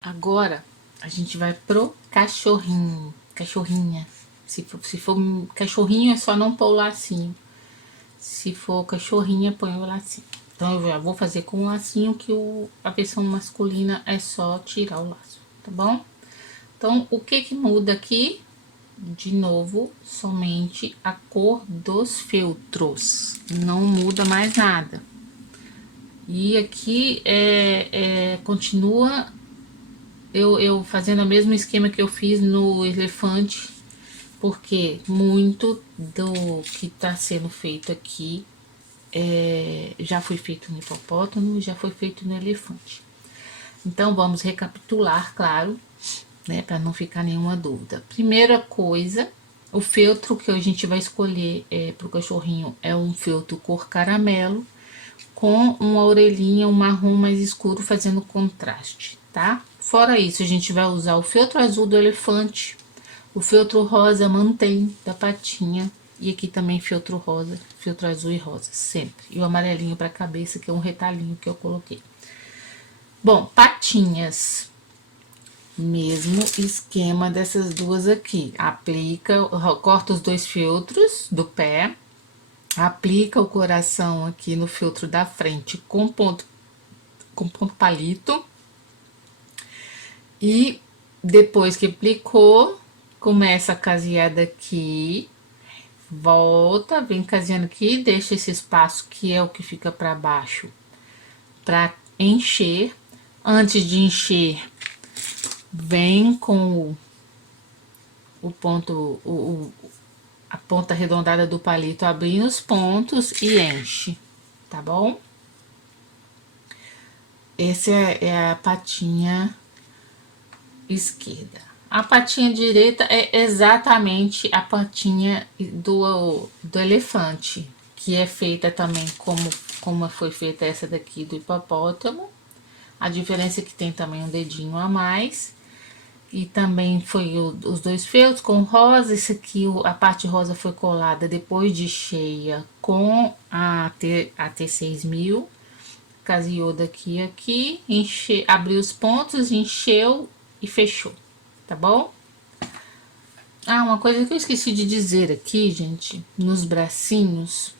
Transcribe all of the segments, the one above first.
Agora, a gente vai pro cachorrinho, cachorrinha. Se for cachorrinho, é só não pôr o lacinho. Se for cachorrinha, põe o lacinho. Então, eu já vou fazer com o lacinho, que a versão masculina é só tirar o laço, tá bom? Então, o que muda aqui? De novo, somente a cor dos feltros. Não muda mais nada. E aqui continua eu fazendo o mesmo esquema que eu fiz no elefante, porque muito do que tá sendo feito aqui já foi feito no hipopótamo, já foi feito no elefante. Então vamos recapitular, claro, né, para não ficar nenhuma dúvida. Primeira coisa, o feltro que a gente vai escolher para o cachorrinho é um feltro cor caramelo, com uma orelhinha, um marrom mais escuro fazendo contraste, tá? Fora isso, a gente vai usar o feltro azul do elefante, o feltro rosa mantém da patinha, e aqui também feltro rosa, feltro azul e rosa, sempre. E o amarelinho para a cabeça, que é um retalhinho que eu coloquei. Bom, patinhas. Mesmo esquema dessas duas aqui. Aplica, corta os dois feltros do pé, aplica o coração aqui no feltro da frente com ponto palito. E depois que aplicou, começa a casear daqui, volta, vem caseando aqui, deixa esse espaço que é o que fica para baixo para encher. Antes de encher, vem com o ponto, a ponta arredondada do palito abrindo os pontos e enche, tá bom? Essa é a patinha esquerda. A patinha direita é exatamente a patinha do elefante, que é feita também como foi feita essa daqui do hipopótamo. A diferença é que tem também um dedinho a mais. E também foi os dois feltros com rosa. Esse aqui, a parte rosa foi colada depois de cheia com a T6000. Caseou daqui a aqui, abriu os pontos, encheu e fechou, tá bom? Ah, uma coisa que eu esqueci de dizer aqui, gente, nos bracinhos,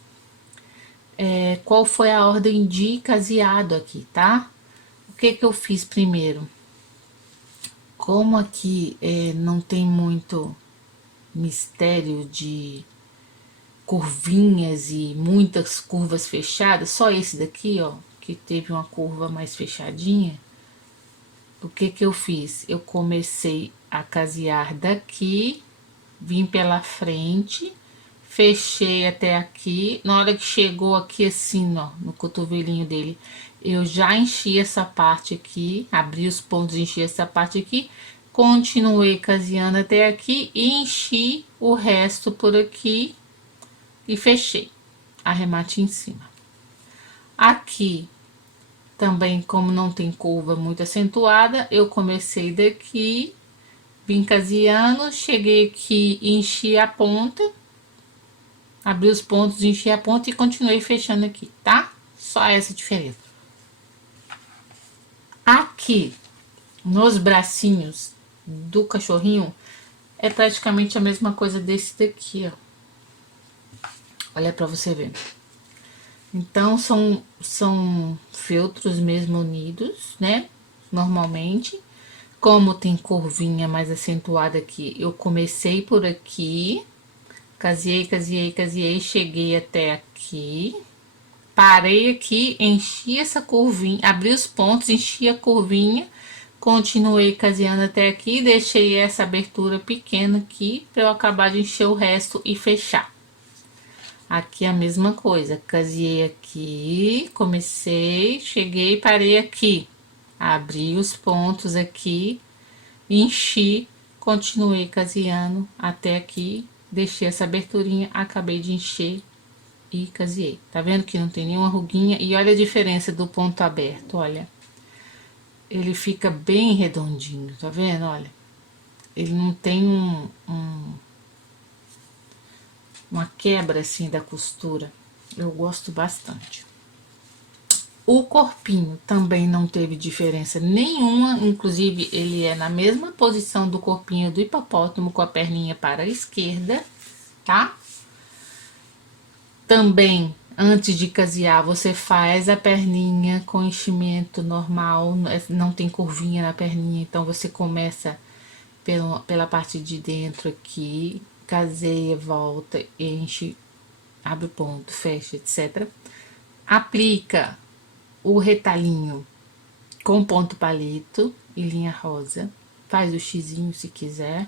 qual foi a ordem de caseado aqui, tá? O que eu fiz primeiro? Como aqui não tem muito mistério de curvinhas e muitas curvas fechadas, só esse daqui, ó, que teve uma curva mais fechadinha. O que eu fiz? Eu comecei a casear daqui, vim pela frente, fechei até aqui. Na hora que chegou aqui assim, ó, no cotovelinho dele, eu já enchi essa parte aqui, abri os pontos, enchi essa parte aqui, continuei caseando até aqui e enchi o resto por aqui e fechei. Arremate em cima. Aqui também, como não tem curva muito acentuada, eu comecei daqui, vim caseando, cheguei aqui, enchi a ponta, abri os pontos, enchi a ponta e continuei fechando aqui, tá? Só essa diferença. Aqui, nos bracinhos do cachorrinho, é praticamente a mesma coisa desse daqui, ó. Olha pra você ver. Então, são feltros mesmo unidos, né? Normalmente. Como tem curvinha mais acentuada aqui, eu comecei por aqui, caseei, cheguei até aqui, parei aqui, enchi essa curvinha, abri os pontos, enchi a curvinha, continuei caseando até aqui, deixei essa abertura pequena aqui, para eu acabar de encher o resto e fechar. Aqui a mesma coisa, caseei aqui, comecei, cheguei, parei aqui, abri os pontos aqui, enchi, continuei caseando até aqui, deixei essa aberturinha, acabei de encher e caseei. Tá vendo que não tem nenhuma ruguinha? E olha a diferença do ponto aberto, olha. Ele fica bem redondinho, tá vendo? Olha. Ele não tem uma quebra assim da costura. Eu gosto bastante. O corpinho também não teve diferença nenhuma, inclusive ele é na mesma posição do corpinho do hipopótamo, com a perninha para a esquerda, tá? Também, antes de casear, você faz a perninha com enchimento normal, não tem curvinha na perninha, então você começa pela parte de dentro aqui, caseia, volta, enche, abre o ponto, fecha, etc. Aplica o retalhinho com ponto palito e linha rosa, faz o xizinho se quiser.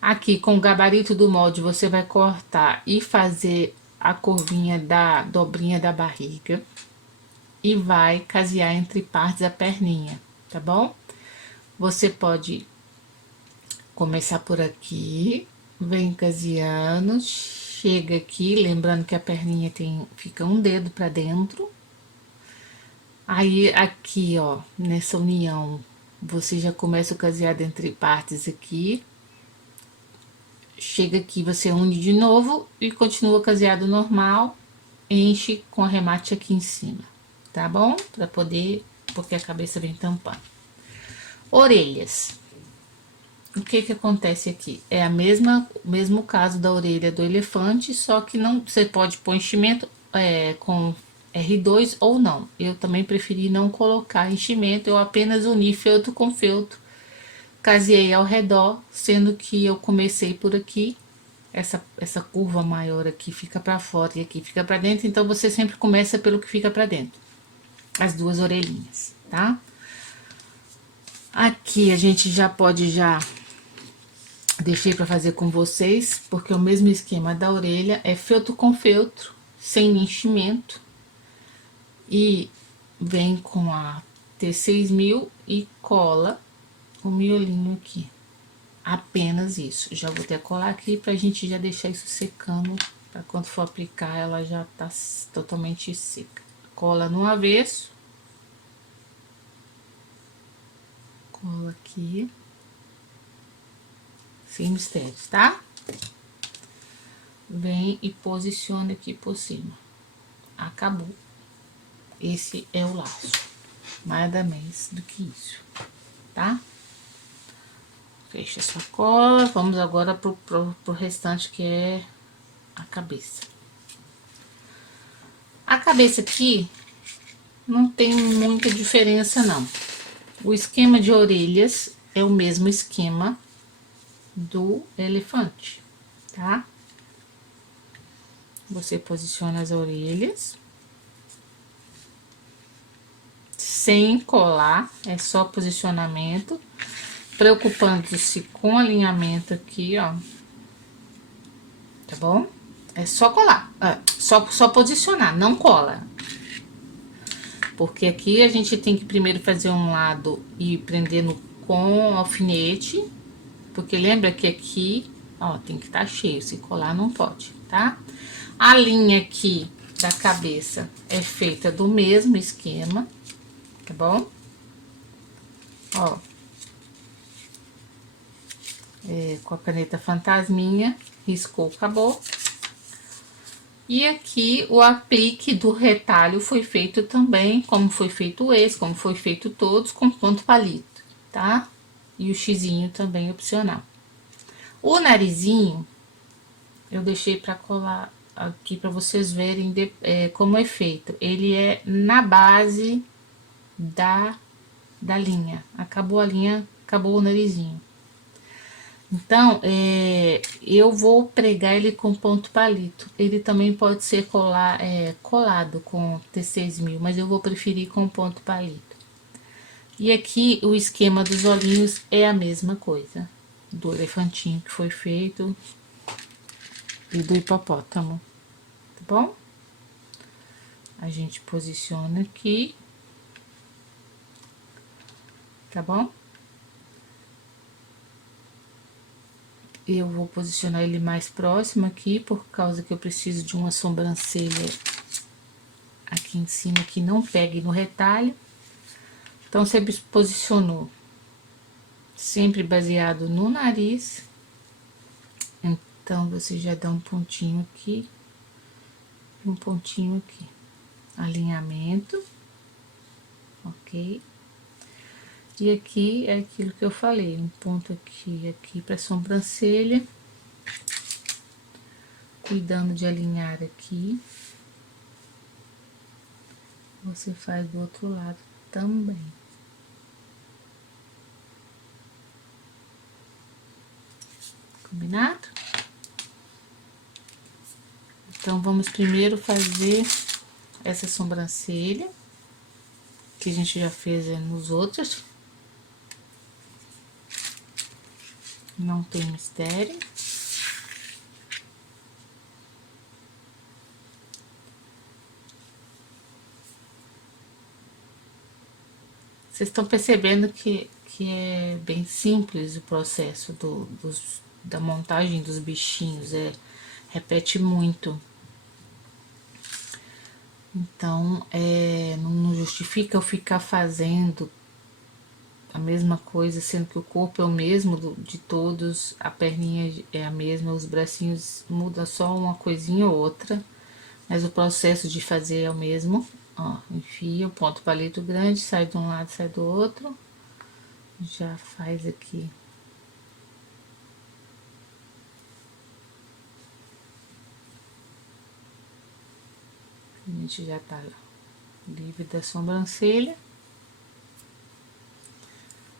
Aqui com o gabarito do molde você vai cortar e fazer a curvinha da dobrinha da barriga e vai casear entre partes a perninha, tá bom? Você pode começar por aqui, vem caseando, chega aqui, lembrando que a perninha fica um dedo para dentro. Aí aqui, ó, nessa união, você já começa o caseado entre partes aqui. Chega aqui, você une de novo e continua caseado normal, enche com arremate aqui em cima, tá bom? Pra poder, porque a cabeça vem tampando. Orelhas. O que que acontece aqui? É o mesmo caso da orelha do elefante, só que não, você pode pôr enchimento com R2 ou não. Eu também preferi não colocar enchimento, eu apenas uni feltro com feltro, caseei ao redor, sendo que eu comecei por aqui, essa curva maior aqui fica para fora e aqui fica para dentro, então você sempre começa pelo que fica para dentro, as duas orelhinhas, tá? Aqui a gente já pode deixei para fazer com vocês, porque o mesmo esquema da orelha é feltro com feltro, sem enchimento, e vem com a T6000 e cola o miolinho aqui. Apenas isso. Já vou até colar aqui pra gente já deixar isso secando, pra quando for aplicar ela já tá totalmente seca. Cola no avesso. Cola aqui. Sem mistérios, tá? Vem e posiciona aqui por cima. Acabou. Esse é o laço. Nada mais do que isso, tá? Fecha essa cola. Vamos agora pro restante, que é a cabeça. A cabeça aqui não tem muita diferença, não. O esquema de orelhas é o mesmo esquema do elefante, tá? Você posiciona as orelhas sem colar, é só posicionamento, preocupando-se com o alinhamento aqui, ó, tá bom? É só colar, só posicionar, não cola. Porque aqui a gente tem que primeiro fazer um lado e prender com alfinete, porque lembra que aqui, ó, tem que estar cheio, se colar não pode, tá? A linha aqui da cabeça é feita do mesmo esquema, tá bom? Ó. Com a caneta fantasminha, riscou, acabou. E aqui o aplique do retalho foi feito também, como foi feito esse, como foi feito todos, com ponto palito, tá? E o xizinho também opcional. O narizinho, eu deixei pra colar aqui pra vocês verem como é feito. Ele é na base da linha. Acabou a linha, acabou o narizinho. Então, eu vou pregar ele com ponto palito. Ele também pode ser colado com T6000, mas eu vou preferir com ponto palito. E aqui o esquema dos olhinhos é a mesma coisa, do elefantinho que foi feito e do hipopótamo, tá bom? A gente posiciona aqui, tá bom? Eu vou posicionar ele mais próximo aqui, por causa que eu preciso de uma sobrancelha aqui em cima que não pegue no retalho. Então, sempre posicionou, sempre baseado no nariz. Então, você já dá um pontinho aqui, um pontinho aqui. Alinhamento. ok? E aqui é aquilo que eu falei, um ponto aqui pra sobrancelha, cuidando de alinhar aqui. Você faz do outro lado também. Combinado? Então, vamos primeiro fazer essa sobrancelha, que a gente já fez nos outros. Não tem mistério. Vocês estão percebendo que é bem simples o processo da montagem dos bichinhos, repete muito. Então, não justifica eu ficar fazendo a mesma coisa, sendo que o corpo é o mesmo de todos, a perninha é a mesma, os bracinhos muda só uma coisinha ou outra, mas o processo de fazer é o mesmo. Ó, enfia o ponto palito grande, sai de um lado, sai do outro, já faz aqui. A gente já tá livre da sobrancelha.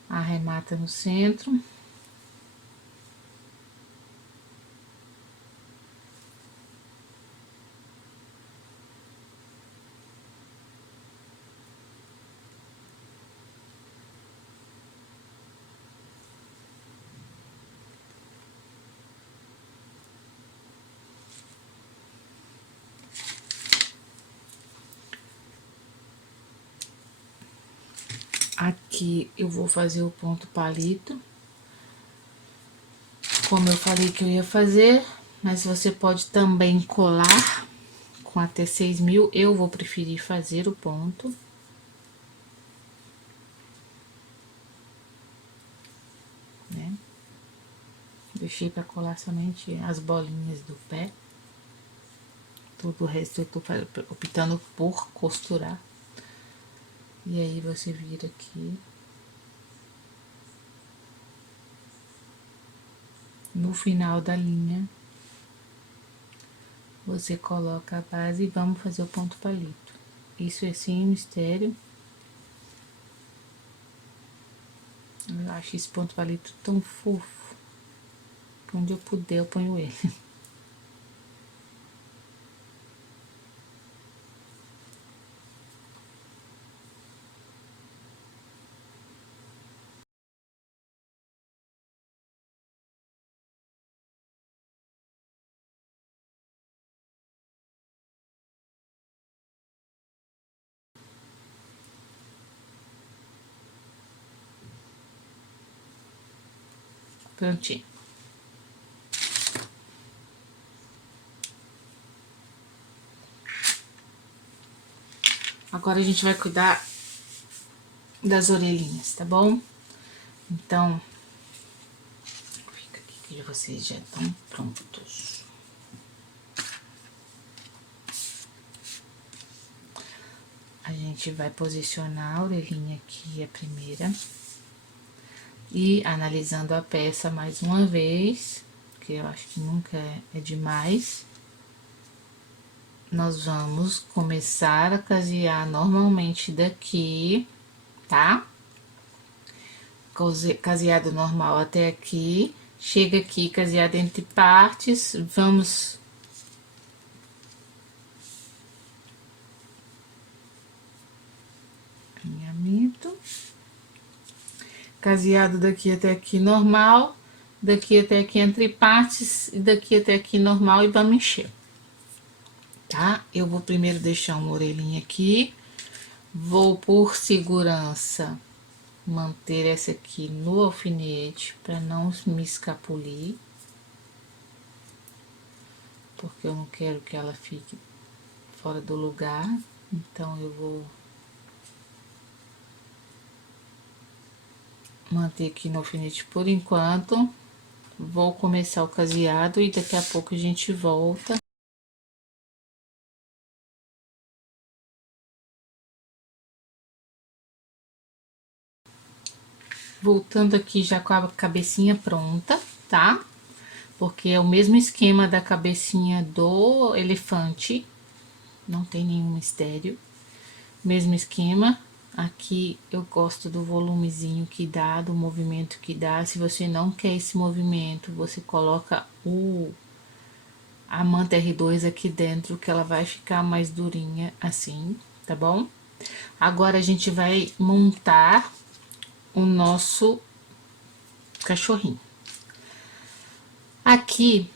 Arremata no centro. Aqui eu vou fazer o ponto palito, como eu falei que eu ia fazer, mas você pode também colar com a T6000, eu vou preferir fazer o ponto. Né? Deixei pra colar somente as bolinhas do pé. Todo o resto eu tô optando por costurar. E aí você vira aqui. No final da linha, você coloca a base e vamos fazer o ponto palito. Isso é sem mistério. Eu acho esse ponto palito tão fofo, que onde eu puder eu ponho ele. Prontinho. Agora a gente vai cuidar das orelhinhas, tá bom? Então, fica aqui que vocês já estão prontos. A gente vai posicionar a orelhinha aqui, a primeira. E analisando a peça mais uma vez, porque eu acho que nunca é demais. Nós vamos começar a casear normalmente daqui, tá? Caseado normal até aqui. Chega aqui, caseado entre partes. Vamos... Alinhamento. Caseado daqui até aqui normal. Daqui até aqui entre partes. E daqui até aqui normal e vamos encher. Tá? Eu vou primeiro deixar uma orelhinha aqui. Vou, por segurança, manter essa aqui no alfinete para não me escapulir. Porque eu não quero que ela fique fora do lugar. Então, eu vou manter aqui no alfinete por enquanto. Vou começar o caseado e daqui a pouco a gente volta. Voltando aqui já com a cabecinha pronta, tá? Porque é o mesmo esquema da cabecinha do elefante, não tem nenhum mistério. Mesmo esquema, aqui eu gosto do volumezinho que dá, do movimento que dá. Se você não quer esse movimento, você coloca a manta R2 aqui dentro, que ela vai ficar mais durinha assim, tá bom? Agora a gente vai montar o nosso cachorrinho. Aqui,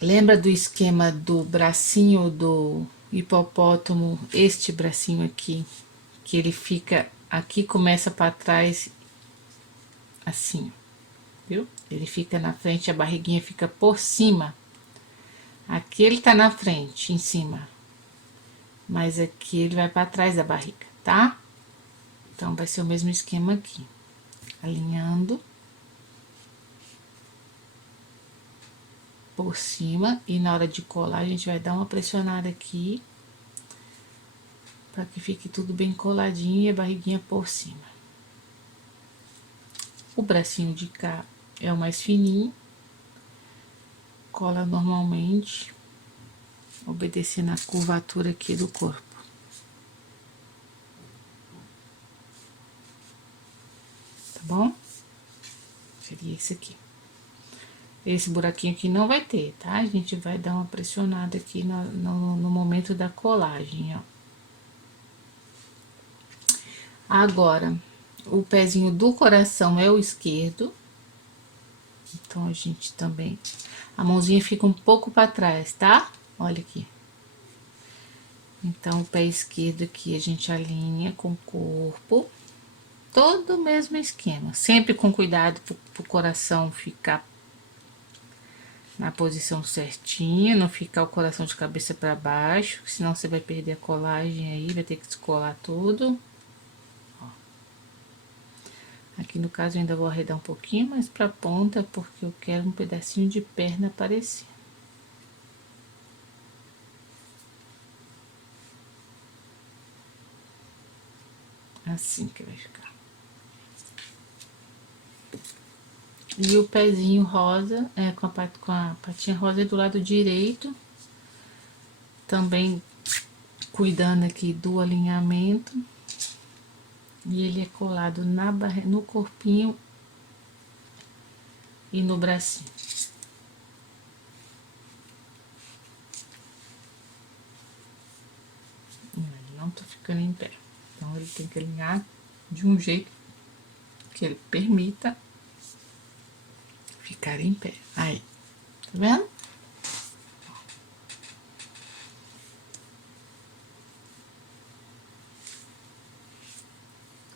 lembra do esquema do bracinho do hipopótamo? Este bracinho aqui, que ele fica aqui, começa para trás, assim, viu? Ele fica na frente, a barriguinha fica por cima. Aqui ele tá na frente, em cima, mas aqui ele vai para trás da barriga, tá? Então, vai ser o mesmo esquema aqui, alinhando por cima, e na hora de colar a gente vai dar uma pressionada aqui para que fique tudo bem coladinho e a barriguinha por cima. O bracinho de cá é o mais fininho, cola normalmente, obedecendo a curvatura aqui do corpo. Tá bom? Seria esse aqui. Esse buraquinho aqui não vai ter, tá? A gente vai dar uma pressionada aqui no momento da colagem, ó. Agora, o pezinho do coração é o esquerdo. Então, a gente também... A mãozinha fica um pouco para trás, tá? Olha aqui. Então, o pé esquerdo aqui a gente alinha com o corpo. Todo o mesmo esquema. Sempre com cuidado pro coração ficar na posição certinha, não ficar o coração de cabeça para baixo, senão você vai perder a colagem aí, vai ter que descolar tudo. Ó. Aqui no caso eu ainda vou arredar um pouquinho mais pra ponta, porque eu quero um pedacinho de perna aparecer. Assim que vai ficar. E o pezinho rosa, com a patinha rosa do lado direito. Também cuidando aqui do alinhamento. E ele é colado no corpinho e no bracinho. Ele não tá ficando em pé. Então, ele tem que alinhar de um jeito que ele permita ficar em pé. Aí, tá vendo?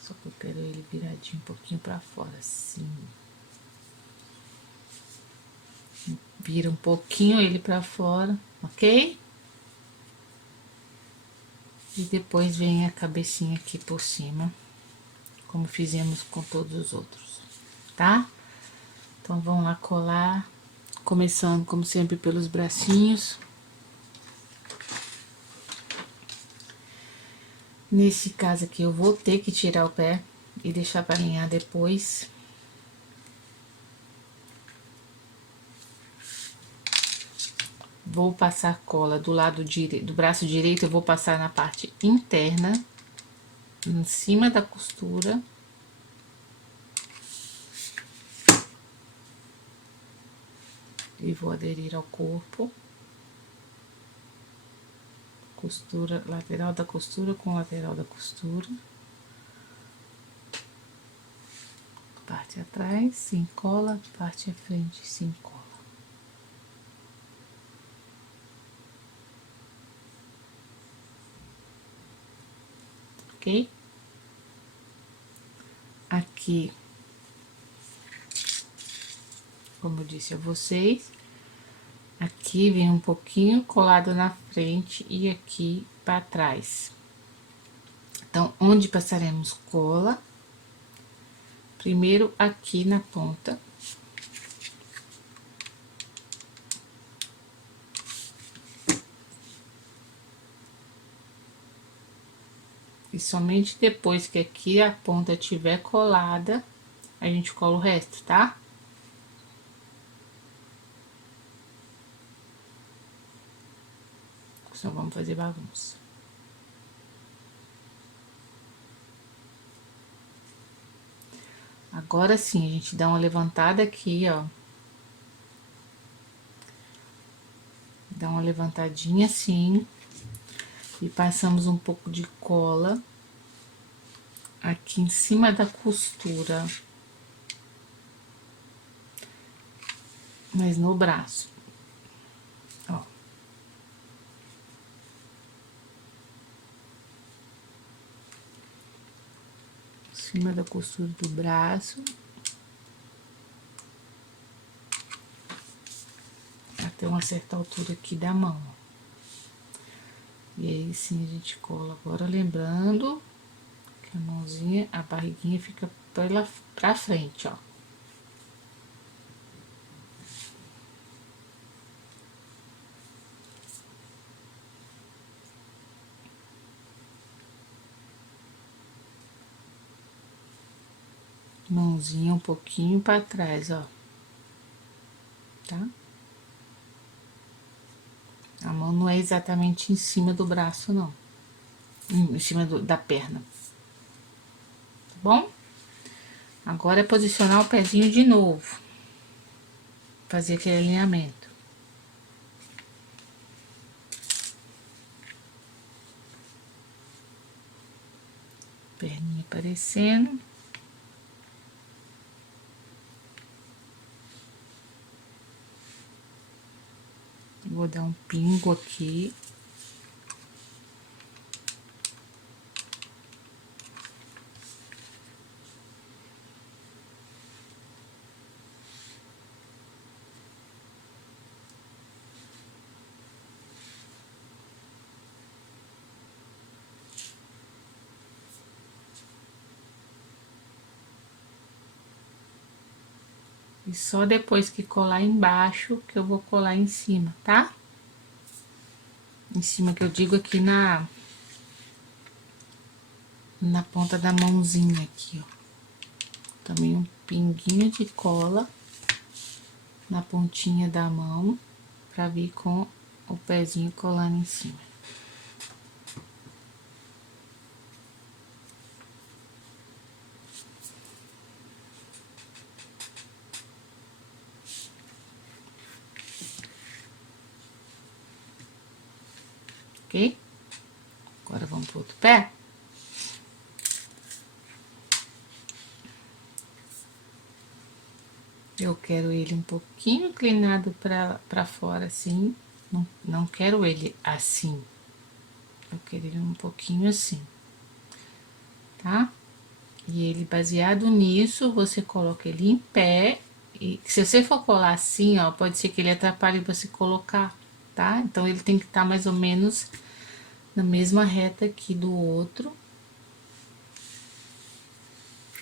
Só que eu quero ele viradinho um pouquinho pra fora, assim. Vira um pouquinho ele pra fora, ok? E depois vem a cabecinha aqui por cima, como fizemos com todos os outros, tá? Então, vamos lá colar, começando, como sempre, pelos bracinhos. Nesse caso aqui, eu vou ter que tirar o pé e deixar para alinhar depois. Vou passar cola do lado direito, do braço direito, eu vou passar na parte interna, em cima da costura. E vou aderir ao corpo. Costura, lateral da costura com lateral da costura. Parte atrás, se encola, parte à frente, se encola. Ok? Aqui, como eu disse a vocês, aqui vem um pouquinho colado na frente e aqui para trás. Então, onde passaremos cola? Primeiro aqui na ponta. E somente depois que aqui a ponta tiver colada, a gente cola o resto, tá? Senão vamos fazer bagunça. Agora sim, a gente dá uma levantada aqui, ó. Dá uma levantadinha assim. E passamos um pouco de cola aqui em cima da costura. Mas no braço. Ó. Em cima da costura do braço. Até uma certa altura aqui da mão, ó. E aí sim a gente cola agora, lembrando que a mãozinha, a barriguinha fica pra frente, ó. Mãozinha um pouquinho pra trás, ó. Tá? A mão não é exatamente em cima do braço, não. Em cima da perna. Tá bom? Agora é posicionar o pezinho de novo. Fazer aquele alinhamento. Perninha aparecendo. Vou dar um pingo aqui. E só depois que colar embaixo que eu vou colar em cima, tá? Em cima que eu digo aqui na ponta da mãozinha aqui, ó. Também um pinguinho de cola na pontinha da mão pra vir com o pezinho colando em cima. Ok? Agora vamos pro outro pé. Eu quero ele um pouquinho inclinado pra fora, assim. Não quero ele assim. Eu quero ele um pouquinho assim. Tá? E ele, baseado nisso, você coloca ele em pé. E se você for colar assim, ó, pode ser que ele atrapalhe você colocar, tá? Então, ele tem que estar mais ou menos na mesma reta aqui do outro.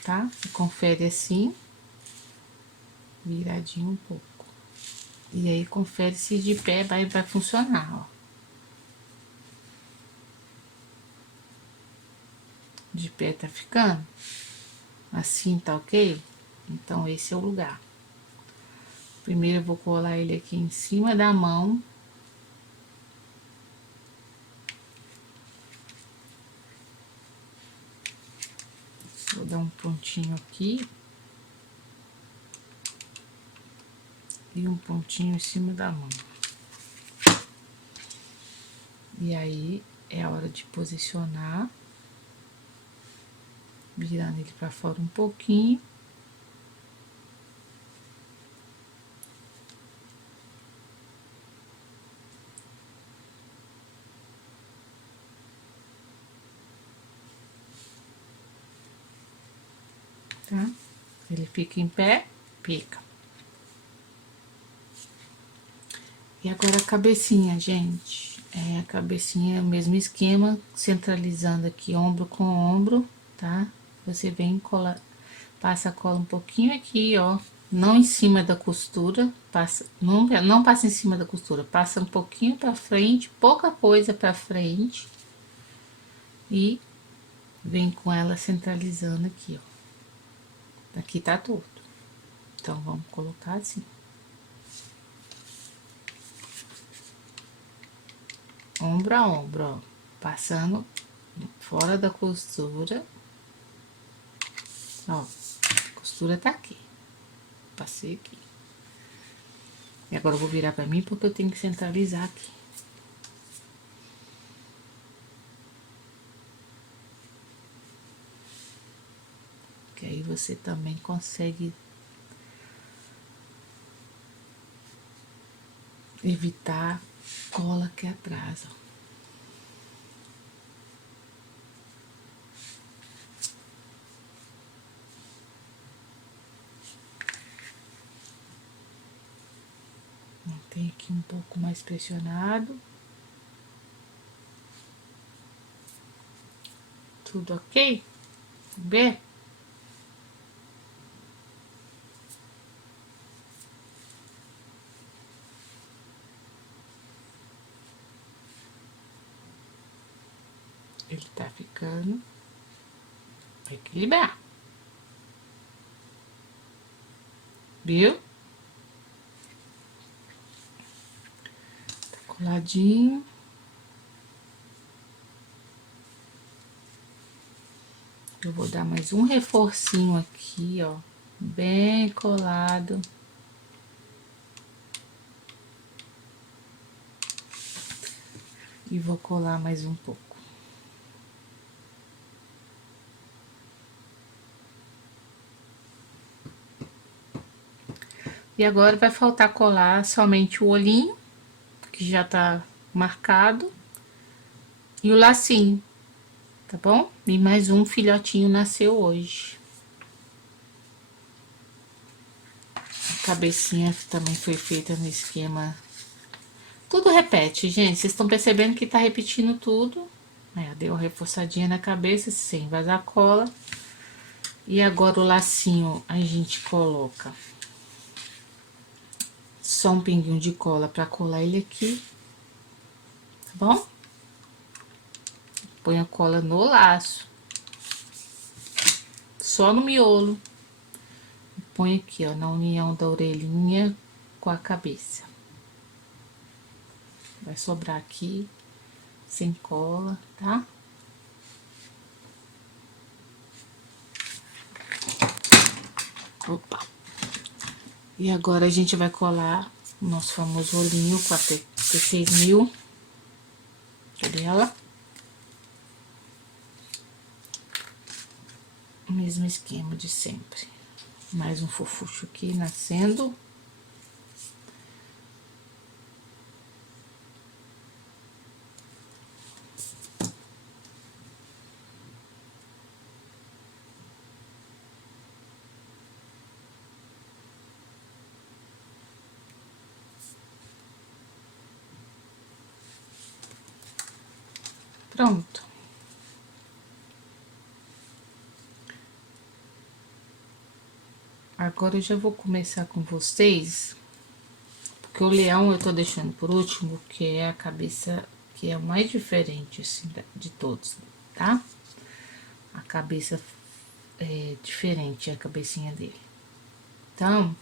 Tá? Você confere assim. Viradinho um pouco. E aí, confere se de pé vai funcionar, ó. De pé tá ficando? Assim tá ok? Então, esse é o lugar. Primeiro, eu vou colar ele aqui em cima da mão. Vou dar um pontinho aqui. E um pontinho em cima da mão. E aí, é a hora de posicionar. Virando ele pra fora um pouquinho. Tá? Ele fica em pé, fica. E agora a cabecinha, gente. A cabecinha é o mesmo esquema, centralizando aqui ombro com ombro, tá? Você vem colar, passa a cola um pouquinho aqui, ó. Não em cima da costura, não passa em cima da costura, passa um pouquinho pra frente, pouca coisa pra frente. E vem com ela centralizando aqui, ó. Aqui tá torto. Então, vamos colocar assim. Ombro a ombro, ó. Passando fora da costura. Ó, a costura tá aqui. Passei aqui. E agora eu vou virar pra mim porque eu tenho que centralizar aqui. Que aí você também consegue evitar cola aqui atrás, ó. Tem aqui um pouco mais pressionado. Tudo ok? Vê? Ele tá ficando. Vai equilibrar. Viu? Tá coladinho. Eu vou dar mais um reforcinho aqui, ó. Bem colado. E vou colar mais um pouco. E agora vai faltar colar somente o olhinho, que já tá marcado, e o lacinho, tá bom? E mais um filhotinho nasceu hoje. A cabecinha também foi feita no esquema. Tudo repete, gente. Vocês estão percebendo que tá repetindo tudo. Deu uma reforçadinha na cabeça, sem vazar cola. E agora o lacinho a gente coloca só um pinguinho de cola pra colar ele aqui, tá bom? Põe a cola no laço, só no miolo. Põe aqui, ó, na união da orelhinha com a cabeça. Vai sobrar aqui, sem cola, tá? Opa! E agora a gente vai colar o nosso famoso olhinho com a P6000. Cadê ela? O mesmo esquema de sempre. Mais um fofucho aqui nascendo. Pronto. Agora eu já vou começar com vocês, porque o leão eu tô deixando por último, que é a cabeça que é o mais diferente, assim, de todos, tá? A cabeça é diferente, a cabecinha dele. Então,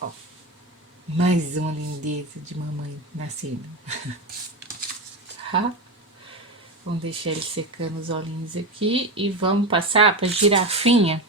ó, mais uma lindeza de mamãe nascendo. Tá? Vamos deixar ele secando os olhinhos aqui e vamos passar pra girafinha.